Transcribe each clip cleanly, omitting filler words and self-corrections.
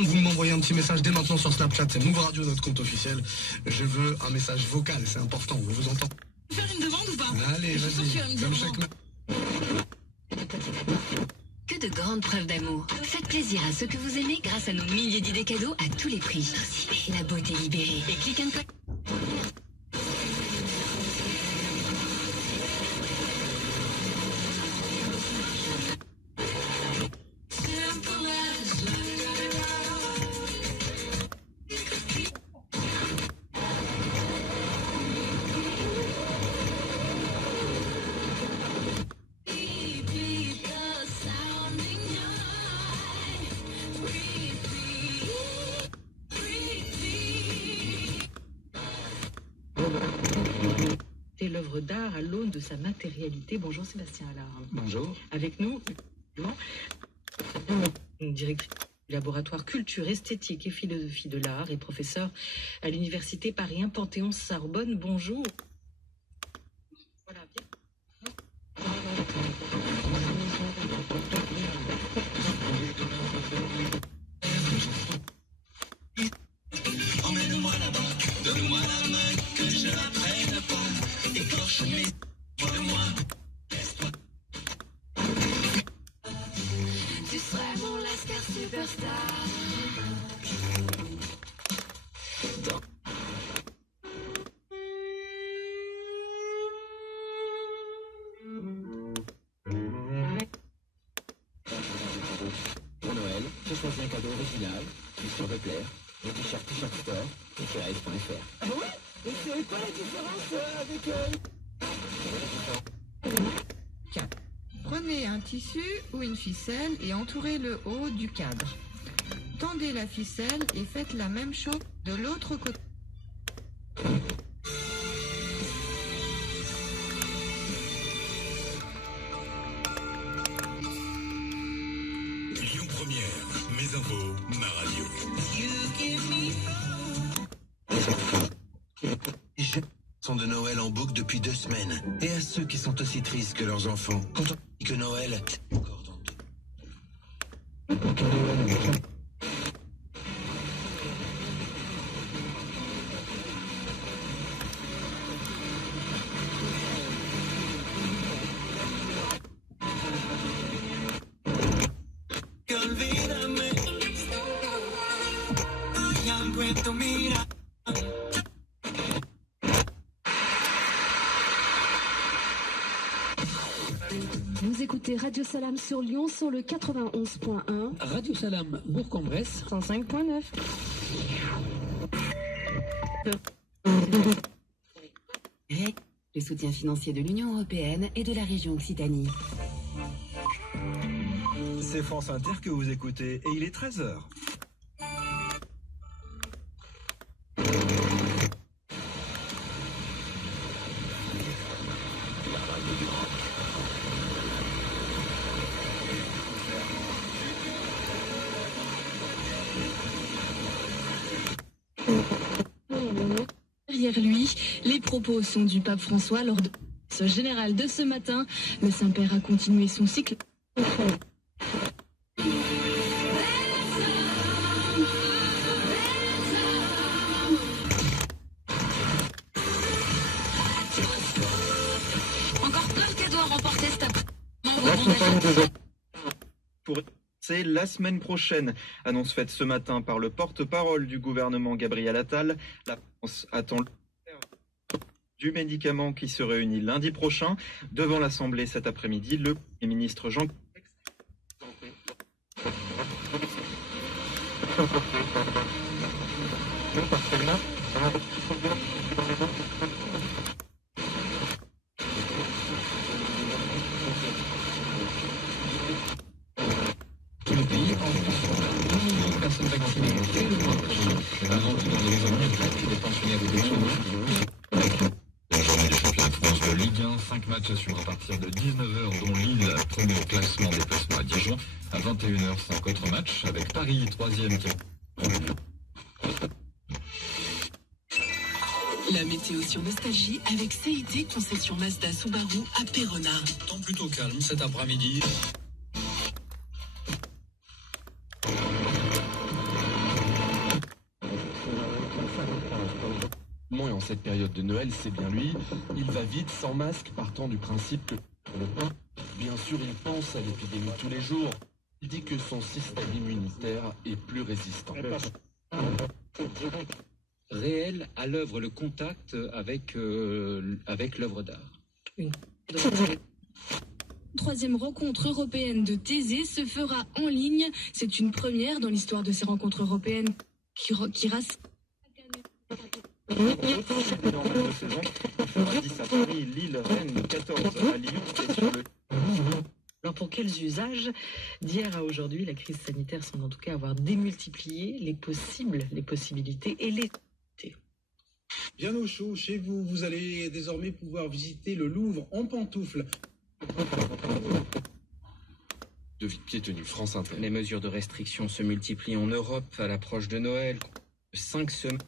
Vous m'envoyez un petit message dès maintenant sur Snapchat, c'est Move Radio, notre compte officiel. Je veux un message vocal, c'est important, on vous entend. Faire une demande ou pas? Allez, vas-y, comme chaque Que de grandes preuves d'amour. Faites plaisir à ceux que vous aimez grâce à nos milliers d'idées cadeaux à tous les prix. La beauté libérée. Et Click and Collect. C'est l'œuvre d'art à l'aune de sa matérialité. Bonjour Sébastien Allard. Bonjour. Avec nous, une directrice du laboratoire culture, esthétique et philosophie de l'art et professeur à l'université Paris 1 Panthéon-Sorbonne. Bonjour. Voilà, bien. Emmène-moi là-bas, donne-moi la main, que je la prenne pas, écorche mes de moi, laisse-toi. Tu serais mon lascar superstar. Pour Noël, j'ai choisi un cadeau original, qui sur de plaire, le t-shirt Store et TRS.fr. Ah ouais? Et c'est quoi la différence avec... Prenez un tissu ou une ficelle et entourez le haut du cadre. Tendez la ficelle et faites la même chose de l'autre côté. Lyon Première, mes infos, ma radio. Sont de Noël en boucle depuis 2 semaines. Et à ceux qui sont aussi tristes que leurs enfants, quand on dit que Noël est encore dans 2. Vous écoutez Radio Salam sur Lyon sur le 91.1. Radio Salam Bourg-en-Bresse 105.9. Le soutien financier de l'Union européenne et de la région Occitanie. C'est France Inter que vous écoutez et il est 13h. Derrière lui, les propos sont du pape François lors de ce général de ce matin. Le Saint-Père a continué son cycle. Encore plein de cadeaux à remporter cet après-midi. C'est la semaine prochaine. Annonce faite ce matin par le porte-parole du gouvernement Gabriel Attal. La France attend du médicament qui se réunit lundi prochain. Devant l'Assemblée cet après-midi, le Premier ministre Jean Tout le pays en millions de personnes vaccinées dès le mois prochain. Avant tout dans les zones gratuites des pensionnaires et des chômeurs. La journée des championnats de France de Ligue 1, 5 matchs à suivre à partir de 19h, dont Lille, premier au classement, déplacement à Dijon. À 21h, 5 autres matchs, avec Paris, 3e qui La météo sur Nostalgie avec CIT, concession Mazda Subaru à Péronne. Temps plutôt calme cet après-midi. Et en cette période de Noël, c'est bien lui. Il va vite, sans masque, partant du principe que bien sûr, il pense à l'épidémie tous les jours. Il dit que son système immunitaire est plus résistant. Réel à l'œuvre, le contact avec l'œuvre d'art. Troisième rencontre européenne de Thésée se fera en ligne. C'est une première dans l'histoire de ces rencontres européennes qui rassemblent. De saison, il fera 10 à Paris, Lille, Rennes, 14 à Lyon et sur le... Alors pour quels usages? D'hier à aujourd'hui, la crise sanitaire semble en tout cas avoir démultiplié les possibilités et les... Bien au chaud, chez vous, vous allez désormais pouvoir visiter le Louvre en pantoufles. De pieds tenus, France Inter. Les mesures de restriction se multiplient en Europe à l'approche de Noël. 5 semaines.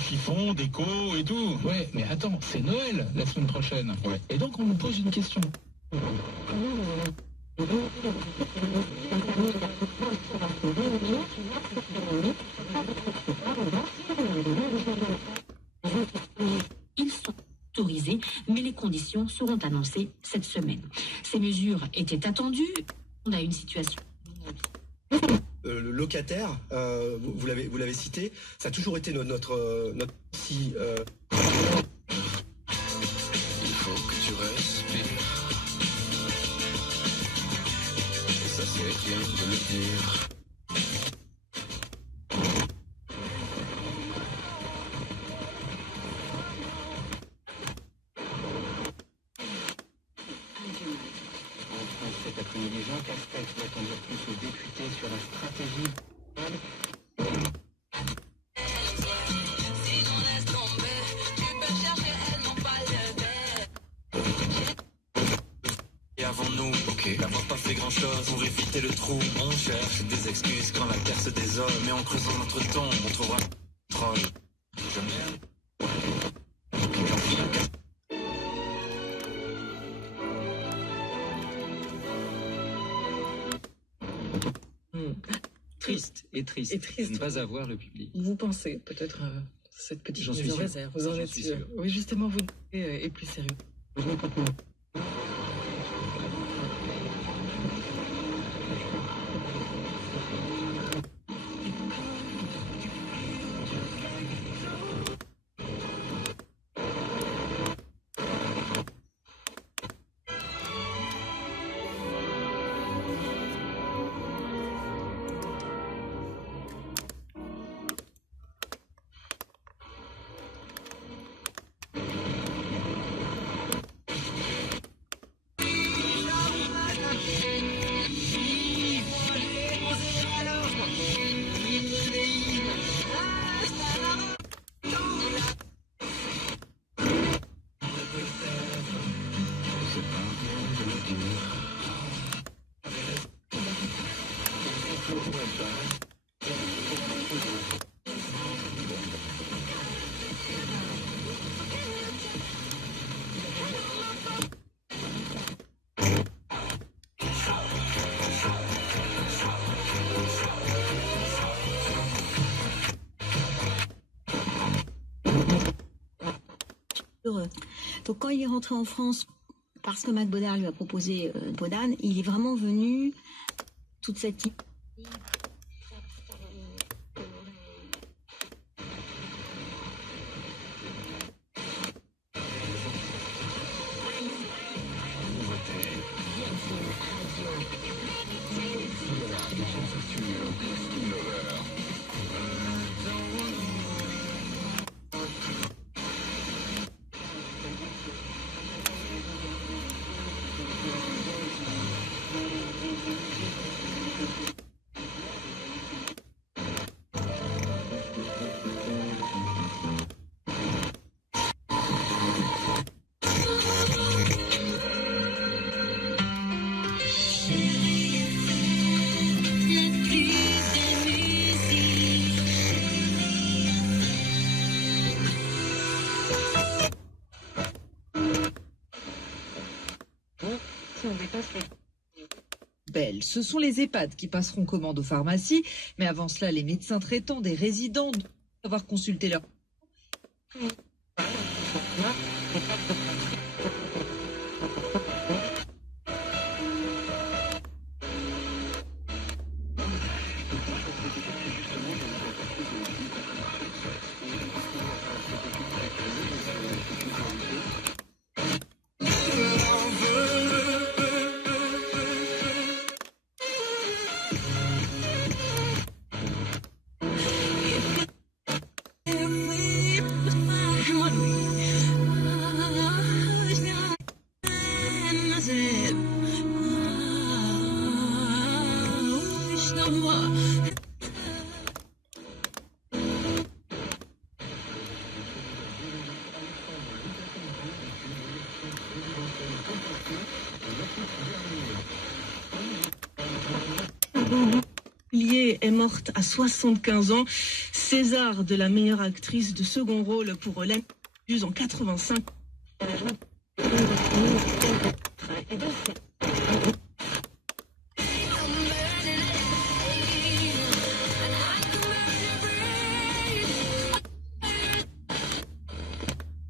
Chiffon, déco et tout. Ouais, mais attends, c'est Noël la semaine prochaine. Ouais. Et donc on nous pose une question. Ils sont autorisés, mais les conditions seront annoncées cette semaine. Ces mesures étaient attendues. On a une situation. Le locataire, vous l'avez cité, ça a toujours été notre si. Il faut que tu respires. Et ça c'est rien de le dire. Cet après-midi, Jean Castex doit en dire plus aux députés sur la stratégie. Et avant nous, ok, n'avoir pas fait grand chose pour éviter le trou. On cherche des excuses quand la terre se désole, mais en creusant notre tombe, on trouvera un troll. Jamais. Triste et triste. Et triste. De ne pas avoir le public. Vous pensez peut-être cette petite J'en suis mise en sûr. réserve. Vous en J'en êtes suis sûr. sûr. Oui, justement, vous est plus sérieux. Donc quand il est rentré en France, parce que Mac Bodard lui a proposé Bodane, il est vraiment venu toute cette type. on dépasse les... Belle. Ce sont les EHPAD qui passeront commande aux pharmacies, mais avant cela, les médecins traitants des résidents doivent avoir consulté leur... Est morte à 75 ans. César de la meilleure actrice de second rôle pour l'année en 85.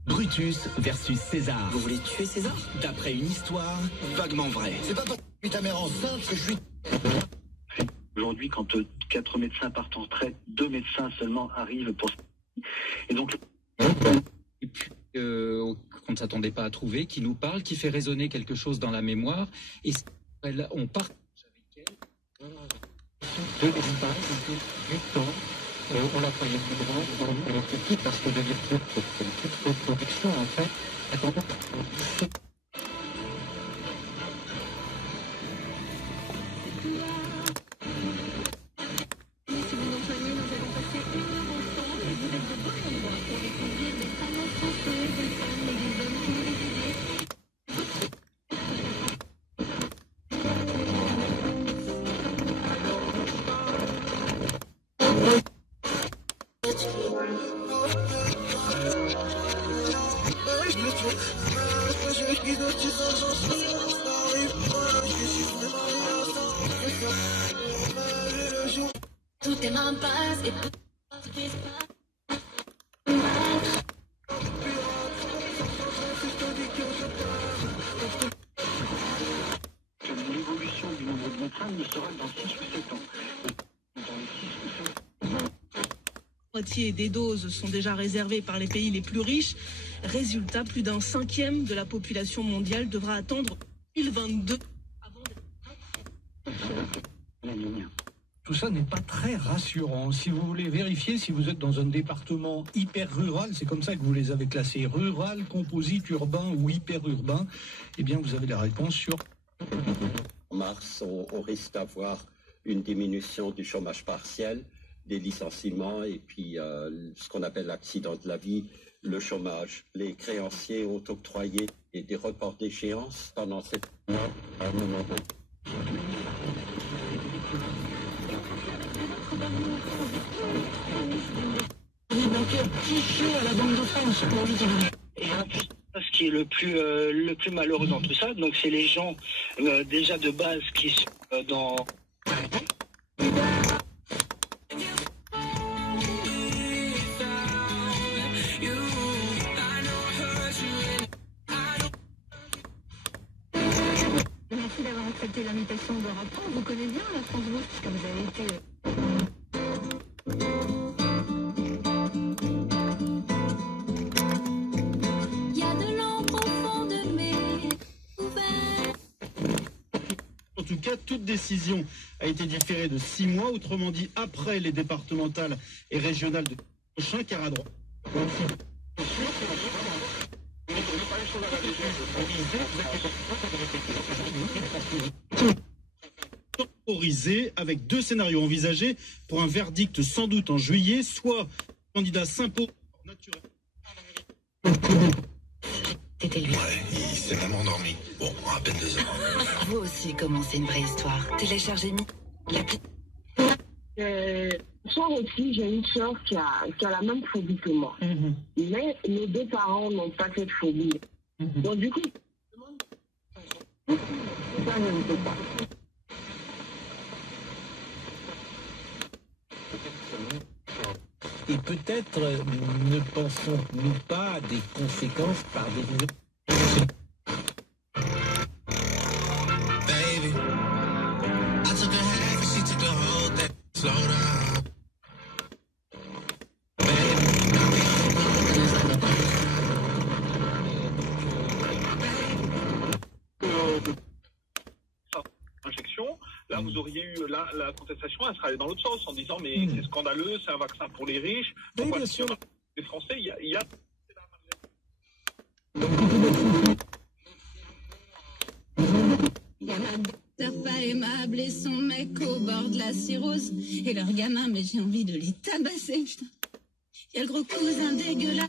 Brutus versus César. Vous voulez tuer César? D'après une histoire vaguement vraie. C'est pas parce que je suis ta mère enceinte que je suis... Aujourd'hui, quand 4 médecins partent en retraite, 2 médecins seulement arrivent pour... Et donc... Et puis, qu'on ne s'attendait pas à trouver, qui nous parle, qui fait résonner quelque chose dans la mémoire, et on partage avec elle. De l'espace, du temps, on l'a croyait plus grand, on l'a petit parce que de dire toute reproduction, en fait, Tout est en passe et tout l'évolution du nombre de médecins ne sera que dans 6 ou 7 ans. La moitié des doses sont déjà réservées par les pays les plus riches. Résultat, plus d'un 5e de la population mondiale devra attendre 2022 avant d'être... Tout ça n'est pas très rassurant. Si vous voulez vérifier si vous êtes dans un département hyper rural, c'est comme ça que vous les avez classés, rural, composite, urbain ou hyper urbain, eh bien vous avez la réponse sur... En mars, on risque d'avoir une diminution du chômage partiel, des licenciements et puis ce qu'on appelle l'accident de la vie, le chômage. Les créanciers ont octroyé des reports d'échéance pendant cette... Et en plus, ce qui est le plus malheureux dans tout ça, donc c'est les gens déjà de base qui sont dans... Merci d'avoir accepté l'invitation de rapport. Vous connaissez bien la France Rouge puisque vous avez été... Il y a de l'encre au fond de mes couverts. En tout cas, toute décision a été différée de 6 mois, autrement dit après les départementales et régionales de prochain, car à droite. Temporisé avec 2 scénarios envisagés pour un verdict sans doute en juillet, soit le candidat s'impose naturellement. C'était lui. Ouais, il s'est même endormi. Bon, à peine 2 heures. Vous aussi commencez une vraie histoire. Téléchargez l'appli. Soir aussi, j'ai une soeur qui a la même phobie que moi. Mais les 2 parents n'ont pas cette phobie. Donc du coup, je me demande ça, je ne sais pas. Et peut-être ne pensons-nous pas à des conséquences par des... Baby, I took a half and she took the whole thing. Slow down. Injection, là vous auriez eu la contestation, elle serait allée dans l'autre sens en disant mais c'est scandaleux, c'est un vaccin pour les riches. Pourquoi bien sûr. Les Français, il y a... Gamin pas aimable et son mec au bord de la cirrhose. Et leur gamin, mais j'ai envie de les tabasser, putain. Il y a le gros cousin dégueulasse.